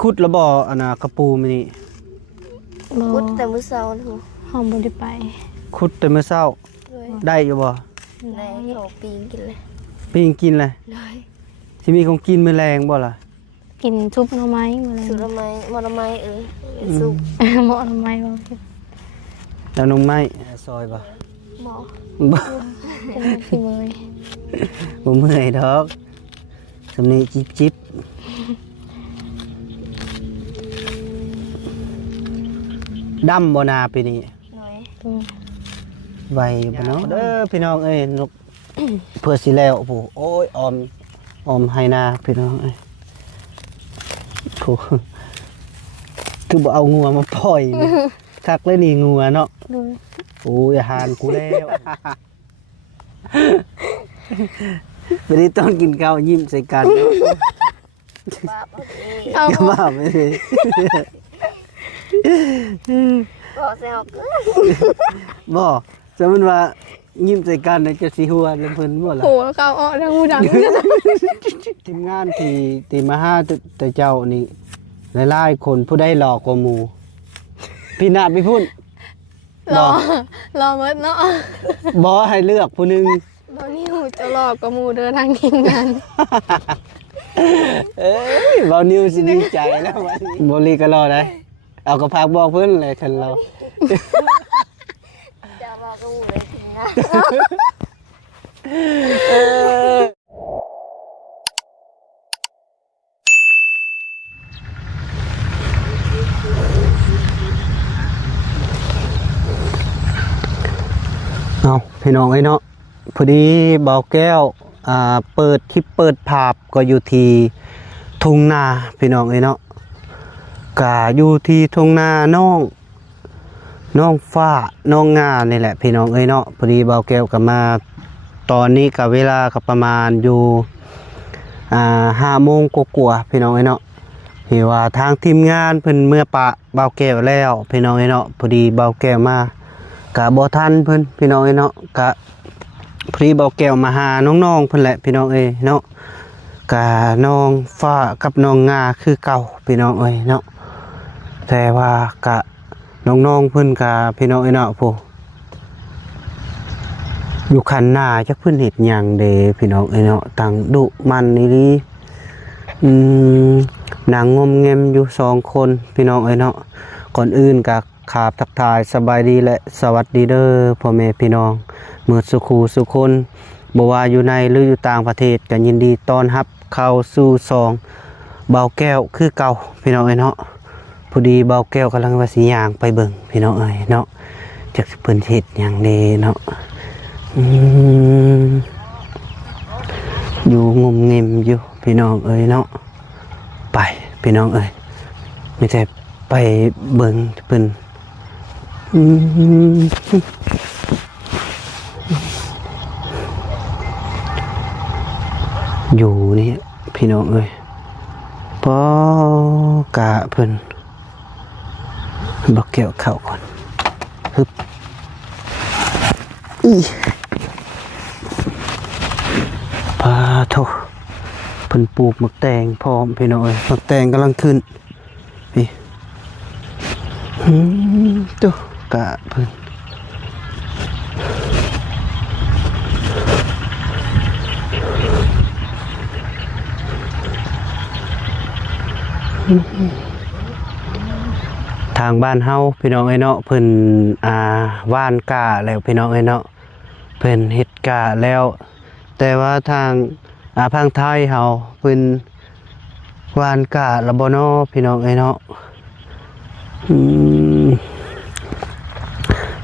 ขุดแล้วบ่อันน่ะกระปูมื้อนี้ขุดแต่มื้อเช้าถูกเฮาบ่ได้ไปขุดแต่มื้อเช้าได้อยู่บ่ได้เขาปีงกินเลยปิ้งกินเลยสิมีของกินมื้อแรงบ่ล่ะกินซุปหน่อไม้มื้อแลงซุปหน่อไม้หม้อหน่อไม้ซุปหม้อหน่อไม้บ่กินแล้วน้องไม้ซอยบ่หม้อบ่สิเมื่อยบ่เมื่อยดอกสำนี้จิบดำบ่นาปีนี้น้อยไวบ่เนาะเด้อพี่น้องเอ้ยนกเพื่อสิแล้วผู้โอ้ยออมให้นาพี่น้องเอ้ยผู้คือบ่เอางัวมาปล่อยคักเลยนี่งัวเนาะโอ้ยอาหารกูแล้ววันนี้ต้องกินข้าวยิ้มใส่กันบ้าไม่เลยบอกเสียงบ่สมมติว่ายิ้มใส่กันจะสีหัวลำเพิ่นบ่ล่ะโอ้เขาอ้อทั้งหูดังทีมงานที่มาหาแต่เจ้านี่หลายๆคนผู้ใดหลอกกว่าหมู่พี่นาพี่พุ่นรอเมิดเนาะบ่ให้เลือกผู้นึงบ่นิ้วจะหลอกกับหมู่เด้อทางทีมงานบ่นิวสิดีใจแล้ววันนี้บ่ลีก็รอได้เอากระพากบอกเพิ่นเลยคันเราจะบอกกูเลยถึงนะเอาพี่น้องไอ้เนาะพอดีเบาแก้วเปิดคลิปเปิดภาพก็อยู่ที่ทุ่งนาพี่น้องไอ้เนาะกะอยู่ที่ทุ่งนาน้องฟ้าน้องงานี่แหละพี่น้องเอ้ยเนาะพอดีเบาแก้วก็มาตอนนี้กับเวลาก็ประมาณอยู่5 โมงกว่าๆพี่น้องเอ้ยเนาะที่ว่าทางทีมงานเพิ่นเมื่อปะเบาแก้วแล้วพี่น้องเอ้ยเนาะพอดีเบาแก้วมากะบ่ทันเพิ่นพี่น้องเอ้ยเนาะกะพอดีเบาแก้วมาหาน้องๆเพิ่นแหละพี่น้องเอ้ยเนาะกะน้องฟ้ากับน้องงาคือเก่าพี่น้องเอ้ยเนาะแต่ว่ากะน้องๆเพิ่นกะพี่น้องเอ้ยเนาะผู้อยู่คันหน้าจักเพิ่นเฮ็ดหยังเด้พี่น้องเอ้ยเนาะตั้งดุมันนี่ดินางงมเงมอยู่2 คนพี่น้องเอ้ยเนาะก่อนอื่นกะขาบทักทายสบายดีและสวัสดีเด้อพ่อแม่พี่น้องเมื่อสุขูสุคนบ่ว่าอยู่ในหรืออยู่ต่างประเทศก็ยินดีต้อนรับเข้าสู่เบาแก้วคือเก่าพี่น้องเอ้ยเนาะพอดีเบาแก้วกำลังว่าสิย่างไปเบิ่งพี่น้องเอ้ยเนาะจักสิเพิ่นเฮ็ดหยังเด้เนาะอยู่งมเงมอยู่พี่น้องเอ้ยเนาะไปพี่น้องเอ้ยไม่ใช่ไปเบิ่งเพิ่นอยู่นี่พี่น้องเอ้ยพอกะเพิ่นบักเกี่ยวเข้าก่อนฮึบพาโถเพิ่นปลูกหมักแตงพร้อมพี่น้องเอ้ยหมักแตงกำลังขึ้นพี่ตัวกะเพิ่นทางบ้านเฮาพี่น้องไอ้เนาะเพิ่นว่านกาแล้วพี่น้องไอ้เนาะเพิ่นเฮ็ดกาแล้วแต่ว่าทางภาคไทยเฮาเพิ่นว่านกาละบ่เนาะพี่น้องไอ้เนาะ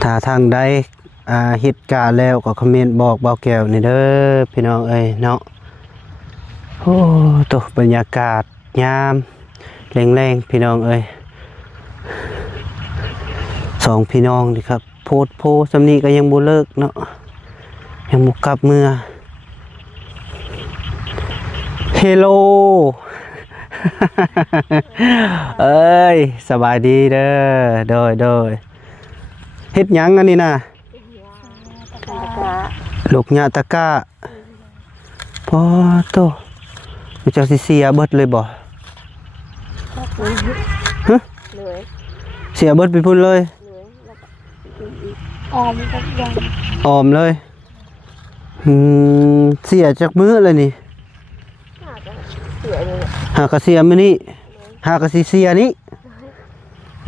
ถ้าทางใดเฮ็ดกาแล้วก็คอมเมนต์บอกเบาแก้วนี่เด้อพี่น้องเอ้ยเนาะโอ้ตกบรรยากาศยามแรงๆพี่น้องเอ้ย2 พี่น้องนี่ครับโพสำนี้ก็ยังบ่เลิกเนาะยังบ่กลับเมื่อเฮลโลเอ้ยสบายดีเด้อโดยเฮ็ดหยังอันนี้น่ะลูกหญ้าตะกร้าพอโตเจ้าสิเสียเบิดเลยบ่ ฮะ เลย เสียเบิดไปพุ่นเลย เลยแล้วก็ ออมกับยัง ออมเลยเสียจากมื้อเลยนี่ น่าจะเสียเลยแหละ หากระเสียมื้อนี้หากระสิเสียนี้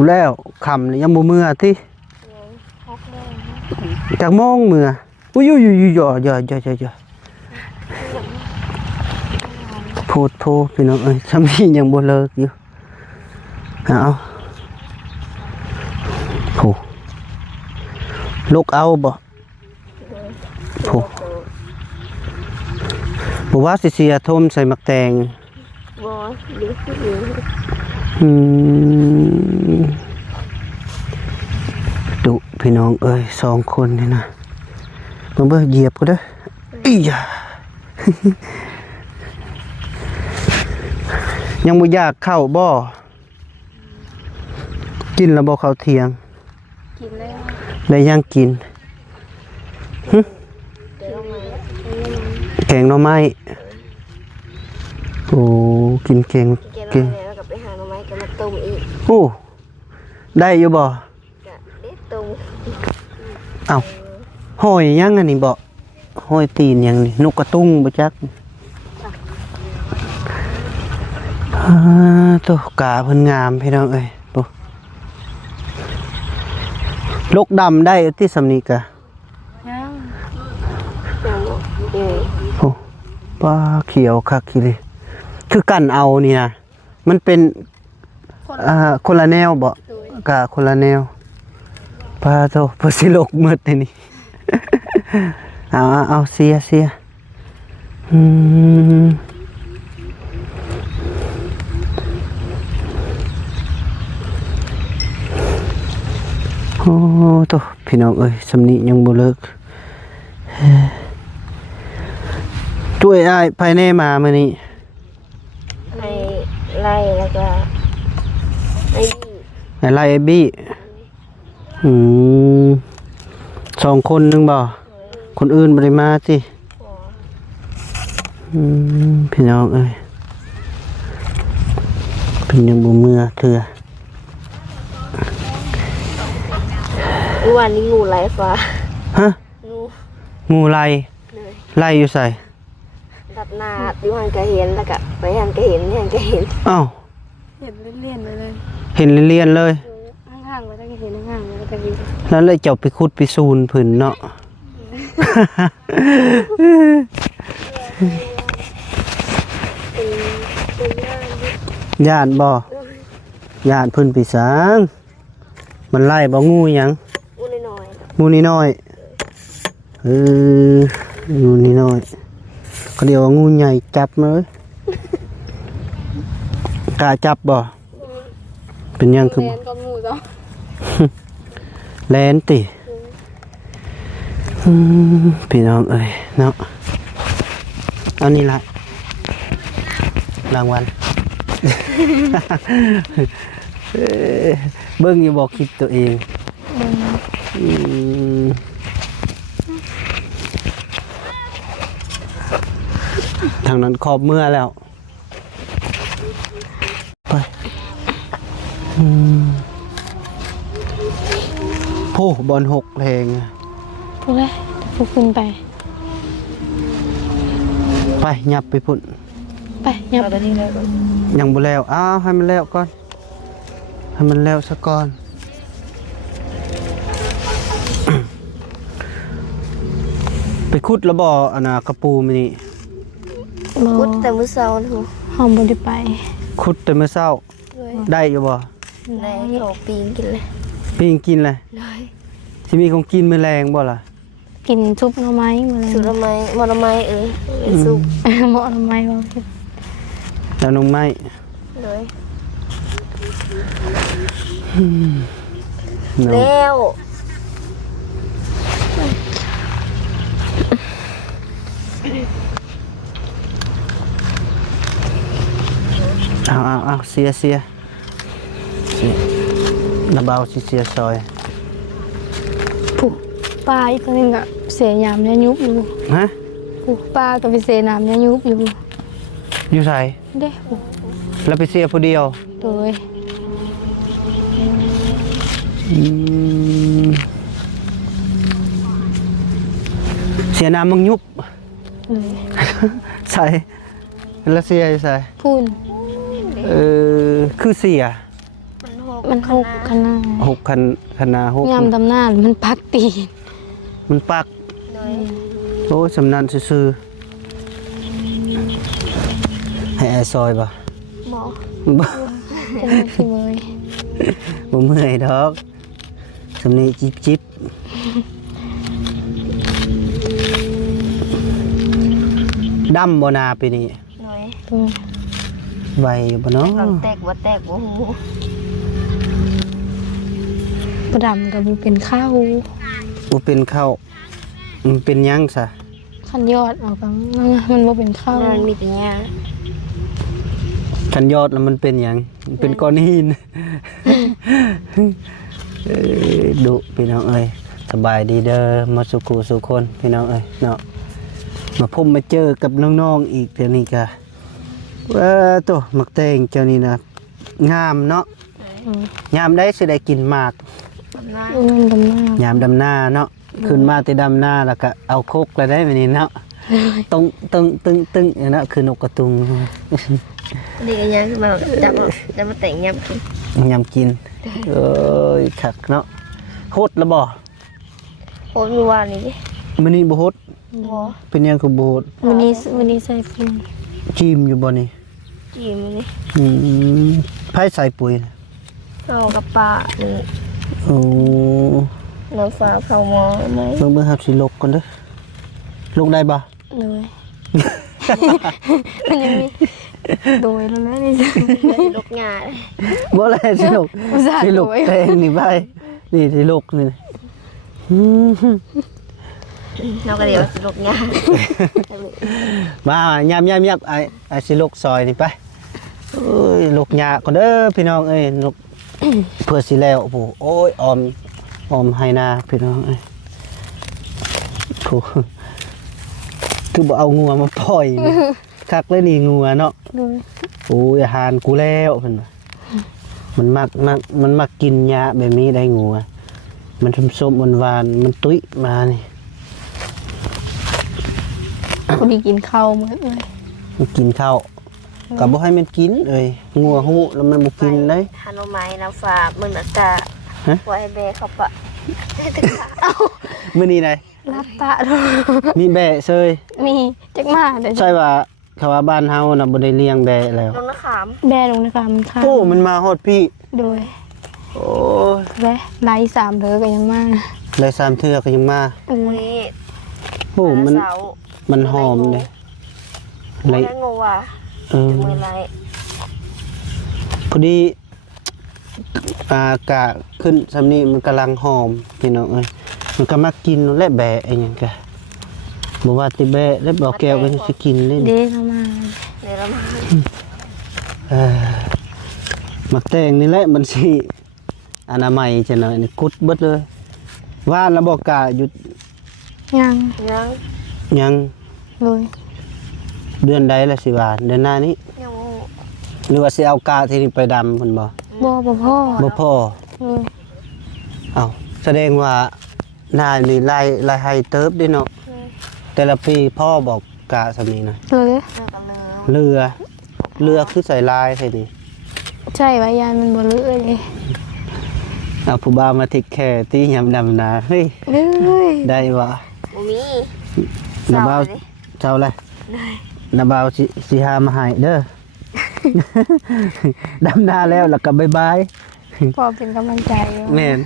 แล้วคำนี่ยังบ่มื้อติ พักเลย จากโมงมื้ออุ้ยๆๆๆๆพูดโทพี่น้องเอ้ยซำนี้ยังบ่เลิกอยู่เอาโหลูกเอาบ่โหบ่ว่าสิเสียทมใส่มักแตง บอสหรือผู้หญิง ดุพี่น้องเอ้ย2คนนี่นะมาเบิ่งเหยียบก็เด้ออีหยา ยังบ่อยากเข้าบ่กินแล้วบ่เข้าเที่ยง กินแล้ว ได้ยังกินแกงหน่อไม้โอ้กินแกง แกนแล้วก็ไปหาหน่อไม้ก็มาต้มอีก โอ้ได้อยู่บ่ กะเด็ดต้ม เอ้าหอยยังอันนี้บ่หอยตีนยังนี่นกกระตุ้งบ่จักตัวกาเพิ่นงามพี่น้องเอ้ยปุ๊ลกดำได้ที่สำนีกะ ยัง จังเอ้ย โอ้ปลาเขียวคักขี้เลยคือกันเอานี่นะมันเป็นคนละแนวบ่กะคนละแนวปลาโตเพิ่นสิลกหมดนี่ เอาเสียโอ้โตพี่น้องเอ้ยสำนียังบ่เลิกช่วยอ้ายภายในมามื้อนี้ ให้ไล่แล้วก็ไอ้ ไอ้ไล่ไอ้บี้2 คนนึงบ่คนอื่นบ่ได้มาสิพี่น้องเอ้ยเป็นยังบ่เมื่อเถื่อ วันนี้งูไหลฟ้า ฮะ งู งูไล่ เลย ไล่อยู่ใส่ ดับหน้าอยู่หันก็เห็นแล้วก็ไปหันก็เห็นหันก็เห็น อ้าว เห็นเล่นๆเลย เห็นเรียนๆเลย ห่างๆไว้ตั้งเห็นห่างๆไว้ตั้งอยู่ แล้วเลยเจ้าไปขุดไปซูนเพิ่นเนาะ ย่านบ่ย่านเพิ่นไปสางมันไล่บ่งูหยัง งูน้อย งูนี่น้อยงูนี่น้อยเขาเรียกว่างูใหญ่จับมาเลยกล้าจับบ่เป็นหยังคือ แลนกับหมูจ้ะ แลนติพี่น้องเอ้ยเนาะเอานี่ละรางวัล เบิ่งอยู่บอกคลิปตัวเองทางนั้นขอบเมื่อแล้วไปโอ้บอล6เพลง พูดเลยพูดขึ้นไป ไปหยับไปพุ่น ไปยับ ๆตอนนี้เลย ยังบ่แล้วอ้าวให้มันแล้วก่อนให้มันแล้วซะก่อน ไปขุดแล้วบ่อันน่ะกระปูมื้อนี้ พุดแต่มื้อเช้าถูก หอมบ่ได้ไป ขุดแต่มื้อเช้า เลย ได้อยู่บ่ ในเขาปีนกินเลย ปิ้งกินเลย เลย สิมีของกินมื้อแรงบ่ล่ะ กินซุปหน่อไม้มาเลย สุดละไม้มอละไม้เป็นสุก เหมาะหน่อไม้บ่ แล้วน้องไม้ เลย เนาะ แล้ว เอาเสียระเบาสิเสียซอย ผู้ปลาอีกตัวหนึงอะเสียยามเนี่ยยุบอยู่ ฮะ ผู้ปลาก็ไปเสียน้ำเนี่ยยุบอยู่ อยู่ไส เด้ผู้ แล้วไปเสียผู้เดียว โ โดย เสียน้ำมึงยุบ เลย ใส่แล้วเสียใส่ พูน คือเสีย มันหกขนาด หกคณะหก ยามดำหน้ามันพักตีน มันปัก โดย โอ้ยสำนันซื่อๆให้ไอ้ซอยป่ะ หมอ บ่ จะไม่สิเมย บ่เมื่อยดอกสำนี้จิบดำบ่นาปีนี้ โดย โดย ไวอยู่บ่เนาะ ลำแตกบ่แตกบ่หู ประดำกับเป็นข้าว บ่เป็นข้าวมันเป็นหยังซะ ขันยอดเอากับมันบ่เป็นข้าว มันมีแต่หญ้า คันยอดแล้วมันเป็นหยังมันเป็นก้อนหิน ดุพี่น้องเอ้ยสบายดีเด้อมาสุขุสุคนพี่น้องเอ้ยเนาะมาพบมาเจอกับน้องๆอีกเดี๋ยวนี้ก็ตัวมักแตงเจ้านี่นะงามเนาะยามได้สิได้กินหมาก บำนาญ มันดำหน้าย ามดำหน้าเนาะขึ้นมาแต่ดำหน้าแล้วก็เอาโคกแล้วได้แบบนี้เนาะตรงตึงเนาะคือนกกระตุง นี่ก็ยังมาจะมาแต่งยำกิน ยามกินเอ้ยคักเนาะโหดแล้วบ่ โอ้ยมีวานนี่ดิ มื้อนี้บ่โหด บ่ เป็นหยังคือบ่โหด วันนี้ใส่ฟุ้ง จีมอยู่บ่นี่ จีมันนี่ ไผใส่ปุ๋ย เอากับปลานี่ โอ้ น้ำฟ้าเผาหมอไหม เบิ่งครับสิลกก่อนเด้อลกได้บ่ เลย มันยังมีโดยแล้วนะนี่ ลูกหญ้าเลย บ่แลสิลก อุตส่าห์ สิลก โดย แตงนี่ไปนี่สิลกนี่ เราก็เดี๋ยวลูกหญ้า มายามไอ้สิลกซอยนี่ไปเอ้ยลกหญ้าก่อนเด้อพี่น้องเอ้ยลก เพื่อสิแล้วผู้โอ้ยออมให้นาพี่น้องเอ้ยผู้คือบ่เอางัวมาปล่อยนี่คักเลยนี่งัวเนาะ โดย โอ้ยอาหารกูแล้วเพิ่นว่ามันมักกินหญ้าแบบนี้ได้งัวมันส้มๆหวานๆมันตุ้ยมานี่ พอดีกินข้าวมื้อเลย มันกินข้าวก็บ่ให้มันกินเอ้ยงัวฮู้แล้วมันบ่กินได้ ฮานไม้น้ำฟ้ามึงอากาศ ฮะ ไว้แบเข้าปะ มื้อนี้ได รับตาโดย มีแบะเซย มีจักมาเดี๋ยว ใช่ว่าเขาว่าบ้านเฮาน่ะบ่ได้เลี้ยงแบะแล้ว ลงน้ำขาม แบลงนะคะมันข้าว โอ้มันมาฮอดพี่ โดย โอ้ย แวะไล่3เด้อก็ยังมา ได้3เทื่อก็ยังมา เออ นี่ โอ้มัน เสา มันหอมเด้ ไร ไร งูว่ะ เออ มือไร พอดีอากาศขึ้นสำนี้มันกำลังหอมพี่น้องเอ้ยมันก็มากินและแบะไอ้หยังกะบ่ว่าติแบะและบ่แก้วก็สิกินเลย เด้เข้ามา เดี๋ยวเรามา มักแตงนี่แหละมันสิอนามัยจังหน่อยนี่กุดเบิดเลยว่าระบอกกาหยุด ยัง ยัง ยัง เลย เดือนใดละสิบาทเดือนหน้านี้ ยัง หรือว่าสิเอากาที่นี่ไปดำเพิ่นบ่ บ่พ่อ บ่พอ เลย เอ้าแสดงว่าหน้านี่ไล่ให้เติบเด้เนาะแต่ละปีพ่อบอกกาสำนี้นะ เลย เลิกกันเลย เรือคือใส่ลายใส่นี่ ใช่ว่ายานมันบ่เลื่อยเลย เอาผู้บ่าวมาทิกแค่ตียามดำนาเฮ้ย เลย ได้บ่ บ่มี นาบ่าวเจ้าเลยนาบ่าวสิหามาให้เด้อ ดำนาแล้วแล้วก็บ๊ายบาย พอเป็นกำลังใจอยู่ แม่น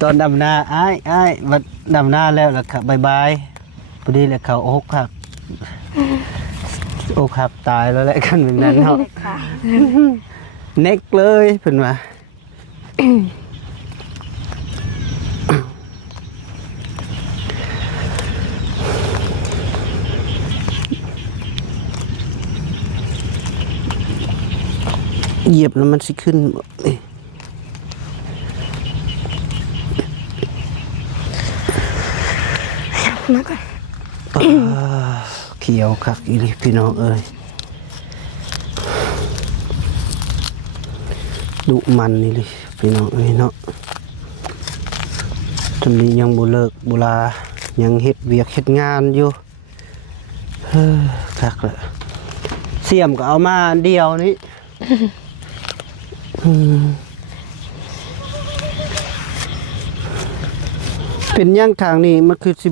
ตอนดำนาอ้ายบัดดำนาแล้วแล้วก็บ๊ายบายพอดีแล้วเขาอกหักตายแล้วแหละกันแบบนั้นเนาะ ค่ะ เน็กเลยเพิ่นว่าเหยียบแล้วมันสิขึ้นบ่เอ้ย มาก่อน เขียวคักอีหลีพี่น้องเอ้ย ดุมันนี่เลยพี่น้องเอ้ยเนาะตอนนี้ยังบ่เลิกบ่ลายังเฮ็ดเวียกเฮ็ดงานอยู่คักละเสียมก็เอามาอันเดียวนี่ เป็นย่างทางนี้มันคือสิ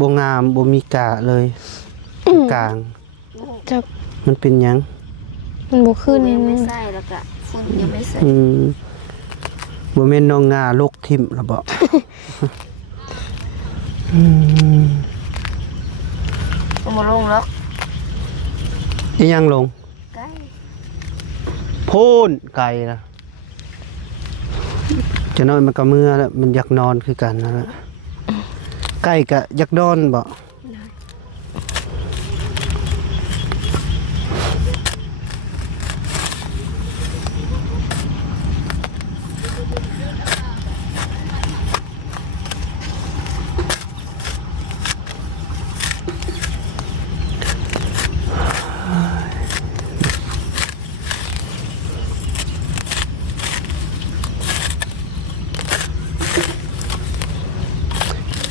บ่งามบ่มีกะเลยกลาง จัก มันเป็นหยัง มันบ่ขึ้น ยังไม่ใส่แล้วก็ฝุ่นยังไม่ใส่ บ่แม่นน้องงาลกทิ่มล่ะบ่ เอามาลงแล้ว อีหยังลง ใกล้ โพูนไก่นะจะน้อยมันก็เมื่อแล้วมันอยากนอนคือกันนั่นแหละไก่ก็อยากนอนบ่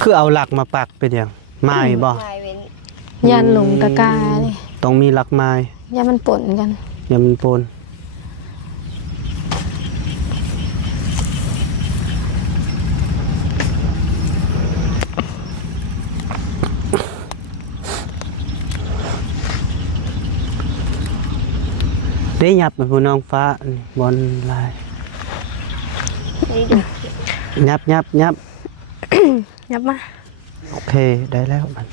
คือเอาหลักมาปักเป็นอย่างไม้บ่ ลายเว้น ยันหลงตะกาเลย ต้องมีหลักไม้ ยันมันปนกัน อย่ามันปนได้หยับไปผู้น้องฟ้านี่บอลลาย นี่ดู หยับ ยับมา โอเคได้แล้วมัน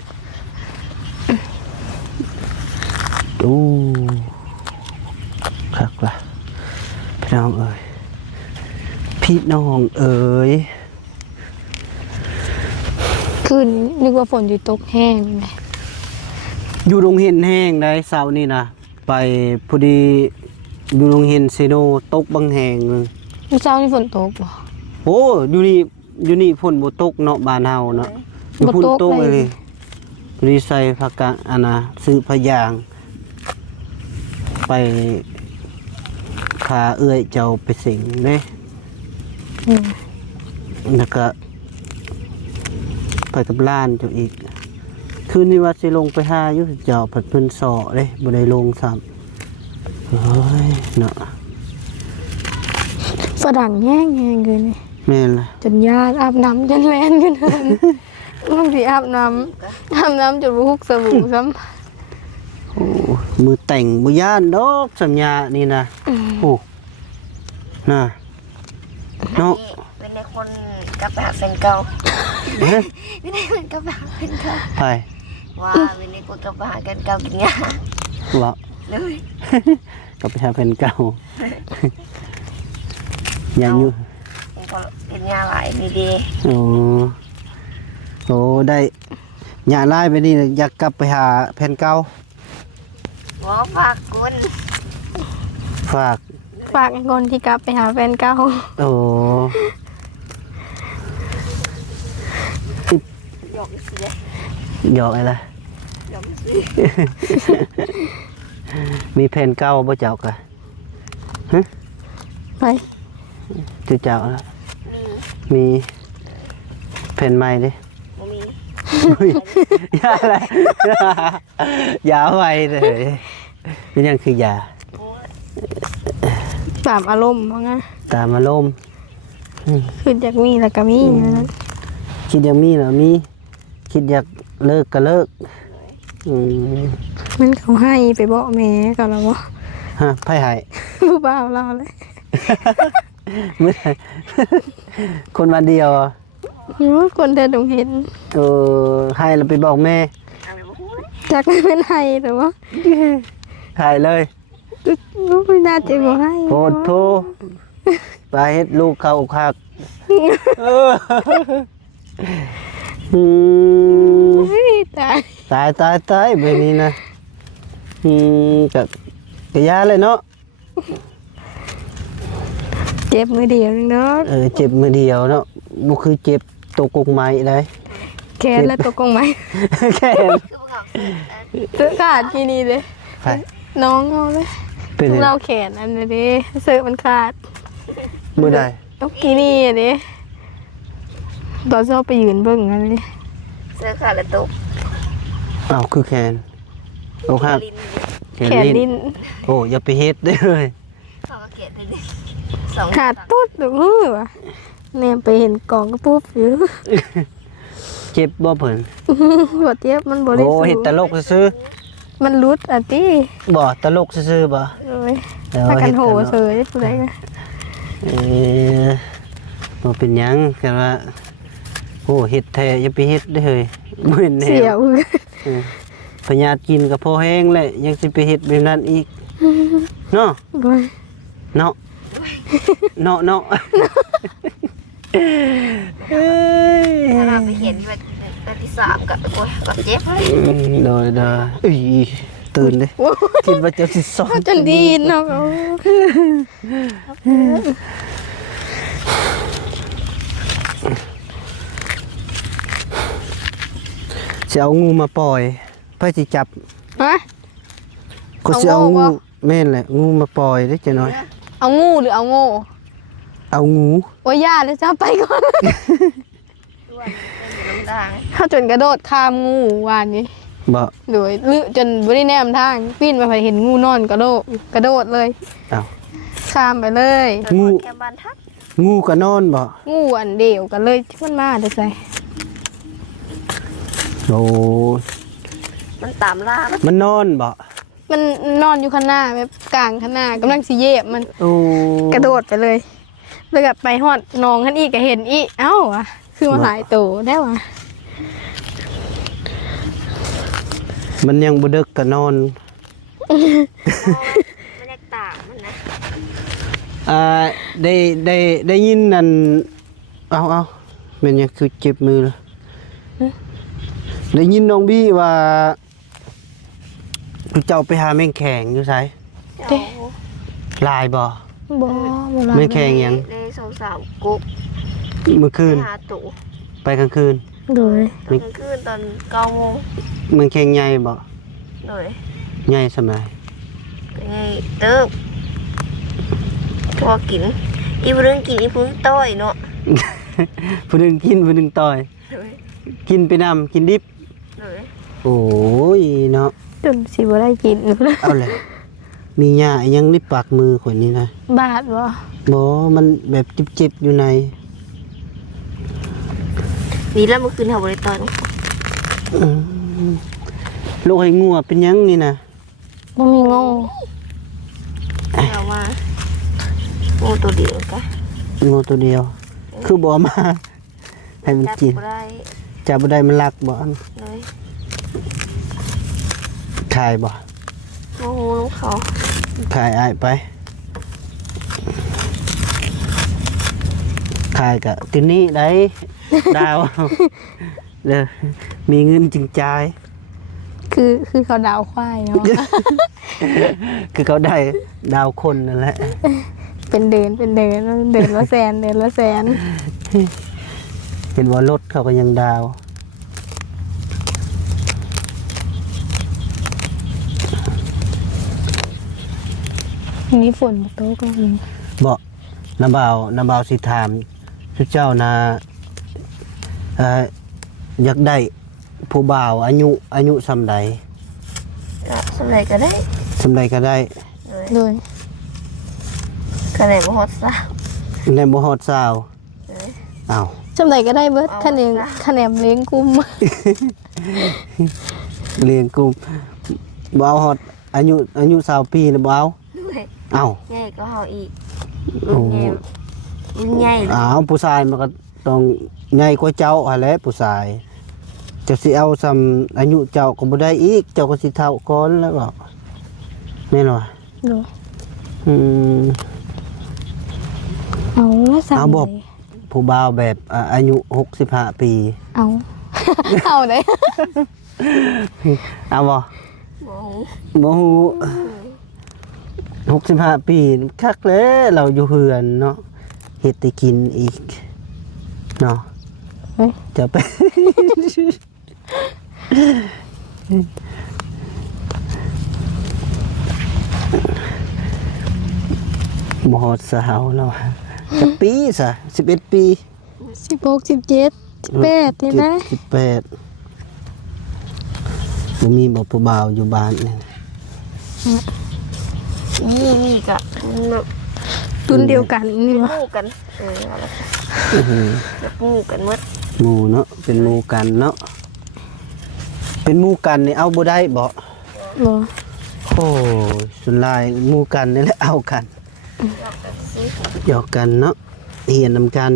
อู้คักละพี่น้องเอ๋ยพี่น้องเอ๋ย คืนนึกว่าฝนอยู่ตกแห้งไหม อยู่โรงเรียนแห้งได้เสาร์นี่นะไปพอดีอยู่โรงเรียนเซโนตกบางแห่งหนึ่ง เมื่อเช้านี่ฝนตกบ่ โอ้อยู่นี่ฝนบ่ตกเนาะบ้านเฮาเนาะอยู่ฝนตกเลยรีใส่ผักกะอันน่ะซื้อพะยาง ไปขาเอื้อยเจ้าไปสิงเด้ อืม แล้วก็ไปกับล้านเจ้าอีกคืนนี้ว่าสิลงไปหาอยู่เจ้าผัดเพิ่นสอเด้บ่ได้ลงซ้ำเฮ้ยเนาะ ฝรั่งแห้งเกินนี่ แม่นล่ะ จนญาติอาบน้ำจนแลนกันเถินบางทีอาบน้ำจนบ่ฮุกสบู่ซ้ำ โอ้มือแต่งบ่ย่านดอกสัญญานี่นะโอ้น่ะเนาะ นี่เป็นในคนกลับไปหาแฟนเก่า เฮ้ย เป็นในคนกลับไปหาแฟนเก่า ไป ว่าเป็นในคนกลับไปหากันเก่ากินยา ว่า เลย ก็ไปหาแฟนเก่าอย่าอยู่ เป็นคนกินยาหลายดี โอ้โหได้อย่าไล่ไปนี่อยากกลับไปหาแฟนเก่า ๆว่าฝากคุณ ฝาก ฝากให้คนที่กลับไปหาแฟนเก่า โอ้ หยอกสิเลย หยอกอะไร หยอกสิ มีแฟนเก่าบ่เจ้ากะฮะ ไป จุเจ้าแล้ว มี มีแฟนใหม่ดิ บ่มี ยาอะไร ยาไวเลยนี่ยังคือยา โอ้ย ตามอารมณ์ว่างั้น ตามอารมณ์ คืออยากมีแล้วก็มีอยู่นั้น คิดยังมีเหรอมีคิดอยากเลิกก็เลิกมันเขาให้ไปบอกแม่ก็แล้วว่า ฮะไพ่หาย ผู้บ่าวเราเลย ไม่ได้ คนมาเดียวอ่ะ คนเดินตรงเห็น ให้เราไปบอกแม่ อะไรบ่ฮู้เลย จากไม่เป็นไห้หรือว่า หายเลย ไม่น่าจะบอกให้ โพดโทไปเฮ็ดลูกเขาอกหักอืม เฮ้ยตาย ตายแบบนี้นะกะยาเลยเนาะ เจ็บมือเดียวนึงเนาะ เจ็บมือเดียวเนาะบ่คือเจ็บตัวกกไม้ได้ แขนแล้วตกกงไหม แค่น คือบ่เขา ซื้อขาดที่นี่เลย ไป น้องเอาเลย เป็นไง เราแขนอันนี้ดิเสื้อมันขาด มื้อใด ต้องกีนี่เด้ตอนชอบไปยืนเบิ่งอันนี้ เสื้อขาดและตุ๊ก อ้าวคือแขนโอ้ครับ ลิ้น แข แขน นลิ้ ลิ้ น น โอ้อย่าไปเฮ็ดได้เลย เขาก็เกลียดเลยสอง ขาดปุ๊บหรือมือวะแนมไปเห็นกล่องก็ปุ๊บอยู่ เจ็บบ่เพิ่น บดเจ็บมันบริ โอ้ สุท เฮ็ด ธิ์ ตลกซื่อ มันรุดอ่ะติ ๆบ่ตลกซื่อๆบ่ เลยถ้ากันโหเฉยผู้ใดก็ เออบ่เป็นหยังกันว่าโอ้เฮ็ดแท้อย่าไปเฮ็ดเด้อเฮ้ยบ่เห็นแน เสียว พญาติกินก็พอแห้งแล้วยังสิไปเฮ็ดแบบนั้นอีกเนาะ บ่ เนาะเนาะเนาะเอ้ย ถ้าเราไปเขียนวันที่3กับโอ้ยกับเจ็บ โดยเอ้ยตื่นเด้คิดว่าจะสิสอน จนดีเนาะเขา สิเอางูมาปล่อยเพื่อสิจับ ฮะ ก็สิเอา เอางู งู บ่ แม่นแหละงูมาปล่อยได้จังหน่อย เอางูหรือเอาโง่ เอางู โอ้ยย่าเลยจ้าไปก่อน ด้วนเป็นน้ำด่าง เขาจนกระโดดข้ามงูวานนี้ บ่ โดยลือจนบ่ได้แนมทางปีนมาไปเห็นงูนอนกระโดดเลย เอา ข้ามไปเลย งู แค่บ้านทัก งูก็นอนบ่ งูอันเดียวกันเลยที่มันมาเด้อใจ โอ้ มันตามล่ามัน มันนอนบ่ มันนอนอยู่ข้างหน้าแบบกลางข้างหน้ากำลังสิเหย็บมัน โอ้ กระโดดไปเลยแล้วก็ไปฮอดหนองขันอีกก็เห็นอีเอ้าวะคือมาหลายตัวได้วะ มันยังบ่ดึกก็นอน มันอยากตามมันนะ อ่าได้ยินนั่นเอาเป็นหยังคือเจ็บมือล่ะได้ยินน้องบี้ว่าเจ้าไปหาแมงแข็งอยู่ไส เจ้า ลายบ่ บ่บ่ลา แมงแข็งหยัง เลยสองสาวกุ๊ก เมื่อคืน หาตู่ ไปกลางคืน โดย ตอนกลางคืนตอน9 โมง แมงแข็งใหญ่บ่ โดย ใหญ่สำได เป็นไงเติบพอกินอีเรื่องกินอีพึ่งต้อยเนาะ ผู้หนึงกินผู้หนึงต่อย โดย กินไปนำกินดิบ โดย โอ้ยเนาะ จนสิบ่ได้กิน เอาเลยมีหญ้าอีหยังในปากมือข่อยนี่นะ บาดบ่ บ่มันแบบเจ็บๆอยู่ใน นี่แล้วเมื่อคืนเขาบริตอน โรคไอ้งัวเป็นหยังนี่นะ บ่มีงง เรามาโอ้ตัวเดียวกะ งัวตัวเดียว คือบ่เอามา ให้มัน จับ กิน บ่ได้ จับบ่ได้มันลักบ่ เลย ขายบ่ โอ้โหลูกเขา ขายอ้ายไปขายกะตินี้ได้ ดาว เด้อมีเงินจึงจ่าย คือเขาดาวควายเนาะ คือเขาได้ดาวคนนั่นแหละ เป็นเดินละแสนเดินละแสน เห็นว่ารถเขาก็ยังดาว นี่ฝนบ่ตกแล้ว บอกน้ำเบาสิถามทุกเจ้านะอยากได้ผู้บ่าวอายุสำใด ก็สำเร็จก็ได้ สำใดก็ได้ เลย โดย คะแนนบ่ฮอดซะ ในบ่ฮอดสาว เลย อ้าว จำได้ก็ได้เบิด เอา คะแนน จ้ะ คะแนนเลี้ยงกุ้ม เรียนกลุ่มบ่เอาฮอดอายุ20 ปีนะบ่เอา เลย อ้าว ใหญ่ก็เฮาอีก โอ้ รุ่นใหญ่เลย อ้าวผู้ชายมันก็ต้องใหญ่กว่าเจ้าหั่นแหละผู้ชายจะสิเอาซ้ำอายุเจ้าก็บ่ได้อีกเจ้าก็สิเฒ่าก่อนแล้วก็แม่นบ่ โดย อืม เอาละสั่ง เอาบอก เลย ผู้บ่าวแบบอายุ65 ปี เอา เอาเลย เอาบ่ บ่ฮู้ บ่ฮู้65 ปีคักเลยเราอยู่เฮือนเนาะเฮ็ดให้กินอีกเนาะ เฮ้ย จะไป มอดสาวแล้วจักปีซะ11 ปี 16 17 18นี่นะ 18บ่มีบ่ผู้บ่าวอยู่บ้านนี่ นี่กะ รุ่นเดียวกันนี่วะ หมู่กันเอาละหมู่กันหมด หมู่เนาะเป็นหมู่กันเนาะเป็นหมู่กันนี่เอาบ่ได้บ่ บ่ โอ้ยสุดลายหมู่กันนี่แหละเอากันหยอกกันเนาะเฮียนนำกัน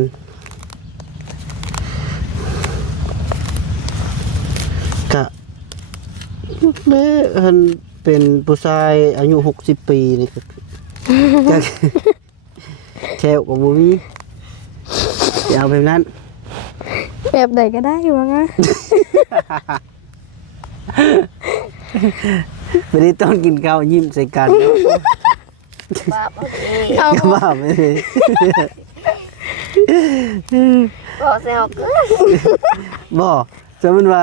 ก็แม่เพิ่นเป็นผู้ชายอายุ60 ปีนี่ก็จักแค่ก็บ่มีอย่าเอาแบบนั้น แบบใดก็ได้วะงะ วันนี้ต้องกินข้าวยิ้มใส่กันเนาะ บ้าบ่นี่ เอา ก็ว่าไม่ได้ บ่แซวเกิน บ่สมมุติว่า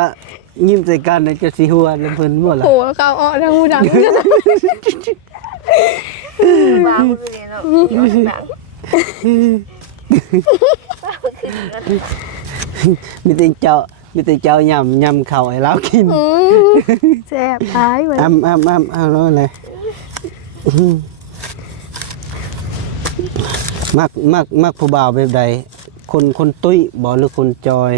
ยิ้มใส่กันน่ะจะสิหัวแล้วเพิ่นบ่ล่ะ โหเขาอ้อดังหูดัง บ้าบ่คือเนาะดังบ้าบ่คือเนาะ มีแต่เจ้าย่ำข้าวให้เรากิน แซ่บท้ายเว้ย เอาแล้วเลยมักผู้บ่าวแบบใดคนตุ้ยบ่หรือคนจอย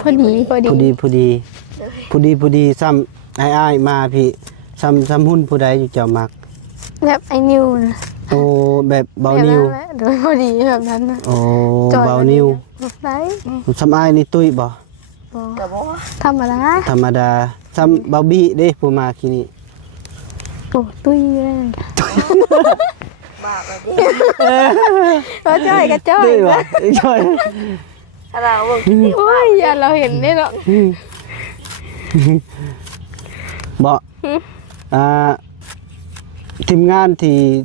พอดีพอดี ผู้ดีซ้ำอ้ายๆมาพี่ซ้ำหุ้นผู้ใดอยู่เจ้ามัก แบบไอ้นิวนะ โอ้แบบเบานิว แบบนั้นแหละโดยพอดีแบบนั้นนะ โอ้ จอย เบานิว ได้ ซ้ำอ้ายนี่ตุ้ยบ่ บ่ กะบ่ ธรรมดา ธรรมดาซ้ำเบาบี้เด้ผู้มาที่นี่ โอ้ตุ้ยเลย บ้าบ่ดิ ก็จ้อยก็จ้อย ตุ้ยบ่จ้อย ถ้าเราบ่คิดดี โอ้ยอย่าเราเห็นได้หรอก บ่ทีมงาน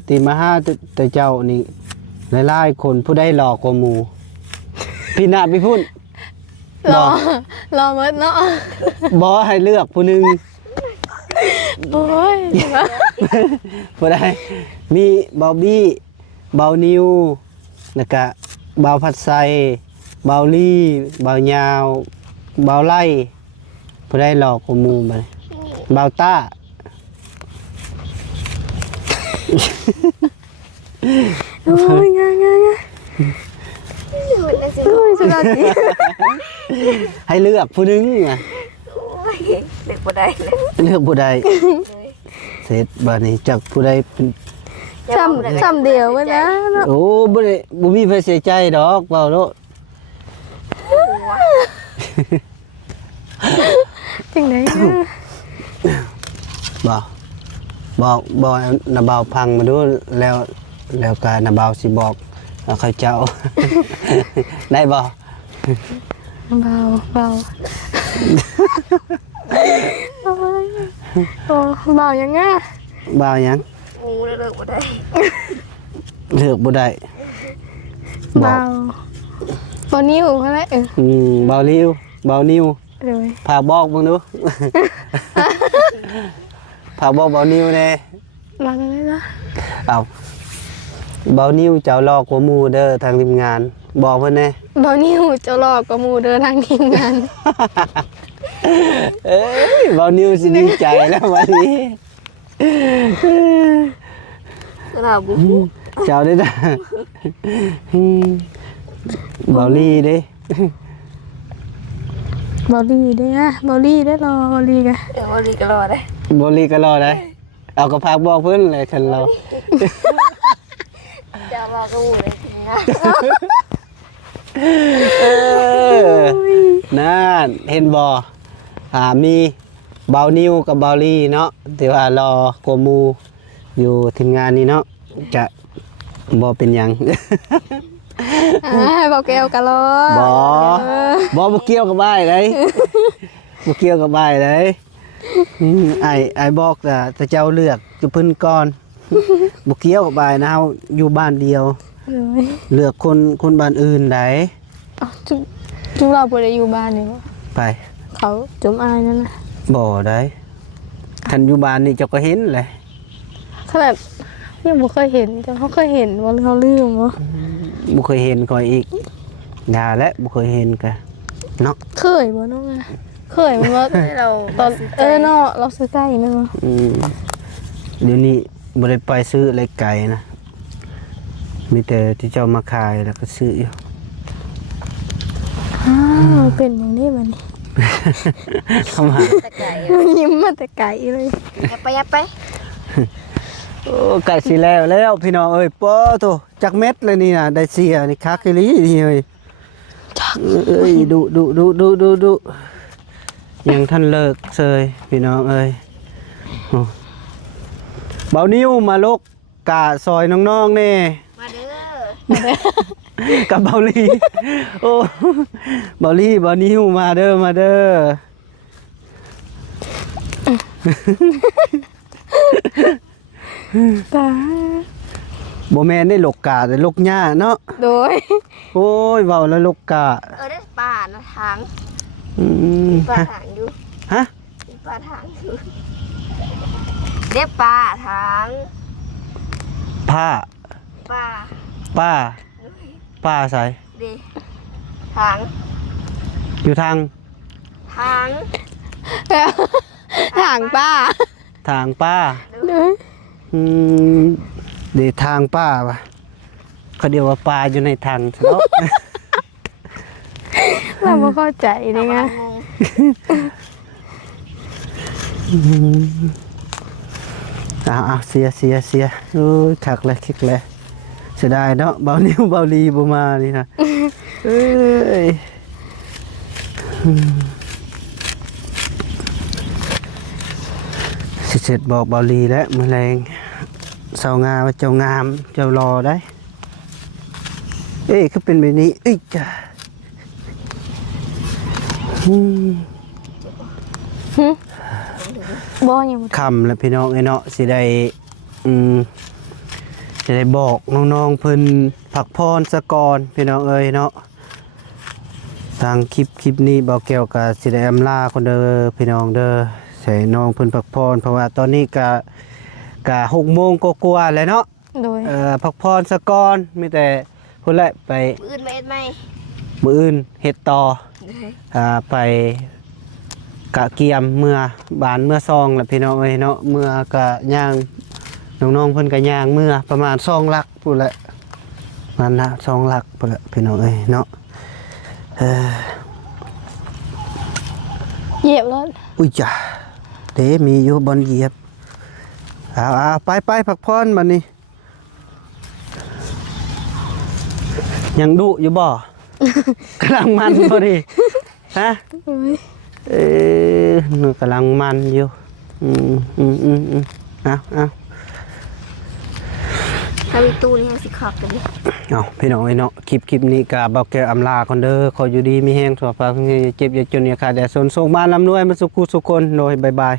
ที่มาหาแต่เจ้านี่หลายๆคนผู้ได้หลอกกว่าหมู่พี่นาพี่พุ่น รอเมิดเนาะ บ่ให้เลือกผู้หนึง โอ้ย ผู้ใดมีเบาบี้เบานิวแล้วก็เบาพัดไซเบาลี่เบายาวเบาไล่ผู้ได้หลอกกว่าหมู่บัดเบาต้า โอ้ยง่าย มันน่าสิ โอ้ยสุดยอดดิ ให้เลือกผู้หนึงอ่ะ โอ้ยเด็กบ่ได้เลย เลือกผู้ใดเสร็จบัดนี้จักผู้ใดเป็น ซ้ำเดียวไว้นะเนาะ โอ้บ่มีไผเสียใจดอกเว้าโลด จังไดนะ บอกนาบ่าวพังมาดูแล้วก็นาบ่าวสิบอกเขาเจ้า ได้บ่ เบาโอ้ยโอ้เบายังไง บ่าวหยัง งูเลิกบ่ได้ เลือกบ่ได้ เบานิ้วอะไรบ่าวลิ้วบ่าวนิ้ว เลย พาบอกเบิ่งดู พาบอกบ่าวนิ้วแน่ รังอะไรนะ เอาบ่าวนิ้วเจ้าหลอกกว่าหมู่เด้อทางทีมงานบอกเพิ่นแน่ เบานิ้วจะหลอกกับหมูเดินทางทีมงาน เอ้ยบ่าวนิ้วสิดีใจแล้ววันนี้ เราบ่ เจ้าได้ด่าเบาลี่เด้ เบาลี่ได้ฮะเบาลี่ได้รอเบาลี่กัน เดี๋ยวบ่ดีก็รอได้ เบาลี่ก็รอได้เอากระพากบอกเพิ่นเลยคันเรา จะรอก็งูเลยทีนะ นั่นเห็นบ่มีเบานิวกับเบาลี่เนาะที่ว่ารอกว่าหมู่อยู่ทีมงานนี้เนาะจะบ่เป็นหยัง เบาแก้วกันรอ บ่เกี่ยวกับบ้ายเลยบ่เกี่ยวกับบ้ายเลยไอ้บอกแต่เจ้าเลือกอยู่เพิ่นก่อนบ่เกี่ยวกับบ้ายนะเฮาอยู่บ้านเดียว เลย เลือกคนบ้านอื่นได้ จุ๊เราปวดอยู่บ้านนี่วะ ไป เขาจมอายนั่นนะ บ่ได้คันอยู่บ้านนี่เจ้าก็เห็นแหละ ขนาด ยังบ่เคยเห็นแต่เขาเคยเห็นว่าเขาลืมวะ บ่เคยเห็นก่อยอีกด่าและบ่เคยเห็นกะเนาะ เคยบ่น้องอะเคยมันว่า เรา ตอนเนาะเราซื้อไก่แม่นบ่ เดี๋ยวนี้บ่ได้ไปซื้ออะไรไก่นะมีแต่ที่เจ้ามาขายแล้วก็ซื้ออยู่ อ้าวเป็นอย่างนี้บัดนี้ เข้ามา ตะไก่ ยิ้มมาแต่ไก่เลย อย่าไป โอ้ไก่สิแล้วพี่น้องเอ้ยป้อโตจักเม็ดเลยนี่น่ะได้เสียนี่คักอีหลีนี่เอ้ยเอ้ยดุยังท่านเลิกเซยพี่น้องเอ้ยโอ้เบานิ้วมาลกกะซอยน้องๆนี่ มาเด้อ กับเบาลีโอ้เบาลีเบานิ้วมาเด้อตา บ่แม่นได้ลกกะแต่ลกหญ้าเนาะ โดย โอ้ยเว้าแล้วลกกะ ได้ป่านะทาง อืม ป่า ฮะ ทางอยู่ ฮะ ป่าทางอยู่ได้ป่าทาง ผ้า ป่า ป้าใส่ เดทาง อยู่ทาง ทาง ถางป้า ทางป้า โดย อืมเดี๋ยวทางป้าปะเขาเดียวว่าปลาอยู่ในทางเนาะ เราบ่เข้าใจนี่ไง งง อ้าวเสียโอ้ยคักเลยคิกเลยเสียดายเนาะเบานิ้วเบาลีบ่มานี่นะเอ้ยสิเสร็จบอกเบาลีแล้วมื้อแรงเสางาว่าเจ้างามเจ้ารอได้เอ้ยคือเป็นแบบนี้เอ้ยจ้ะอืม บ่ยังบ่ คำแล้วพี่น้องไอ้เนาะสิได้สิได้บอกน้องๆเพิ่นพักพรสะก่อนพี่น้องเอ้ยเนาะทางคลิปนี้เบาแก้วก็สิได้อำลาคนเด้อพี่น้องเด้อใส่น้องเพิ่นพักพรเพราะว่าตอนนี้ก็6 โมงกว่าๆแล้วเนาะ โดย พักพรสะก่อนมีแต่พุ่นแหละไป อื่นมาเอ็ดไหม มื้ออื่นเฮ็ดต่อไปกะเกียมเมื่อบานเมื่อซองแหละพี่น้องเอ้ยเนาะเมื่อกะย่างน้องๆเพิ่นกะย่างเมื่อประมาณ2 ลักพู้นแหละมันนะ2 ลักพุ่นแหละพี่น้องเอ้ยเนาะ เหยียบรถ อุ้ยจ้ะเด้มีอยู่บนเหยียบเอาไปพักผ่อนบัดนี้ยังดุอยู่บ่ กำลังมันพอดีฮะ โอ้ย หนูกำลังมันอยู่เอา ถ้ามีตู้นี่ให้สิขับกันดิ เอาพี่น้องไอ้เนาะคลิปนี้กับเบาแก้วอำลาคนเด้อขออยู่ดีมีแห้งสุขภาพเจ็บอย่าจนอย่าขาดแดดสนส่งบ้านลำรวยมาสุขสุขคนโดยบาย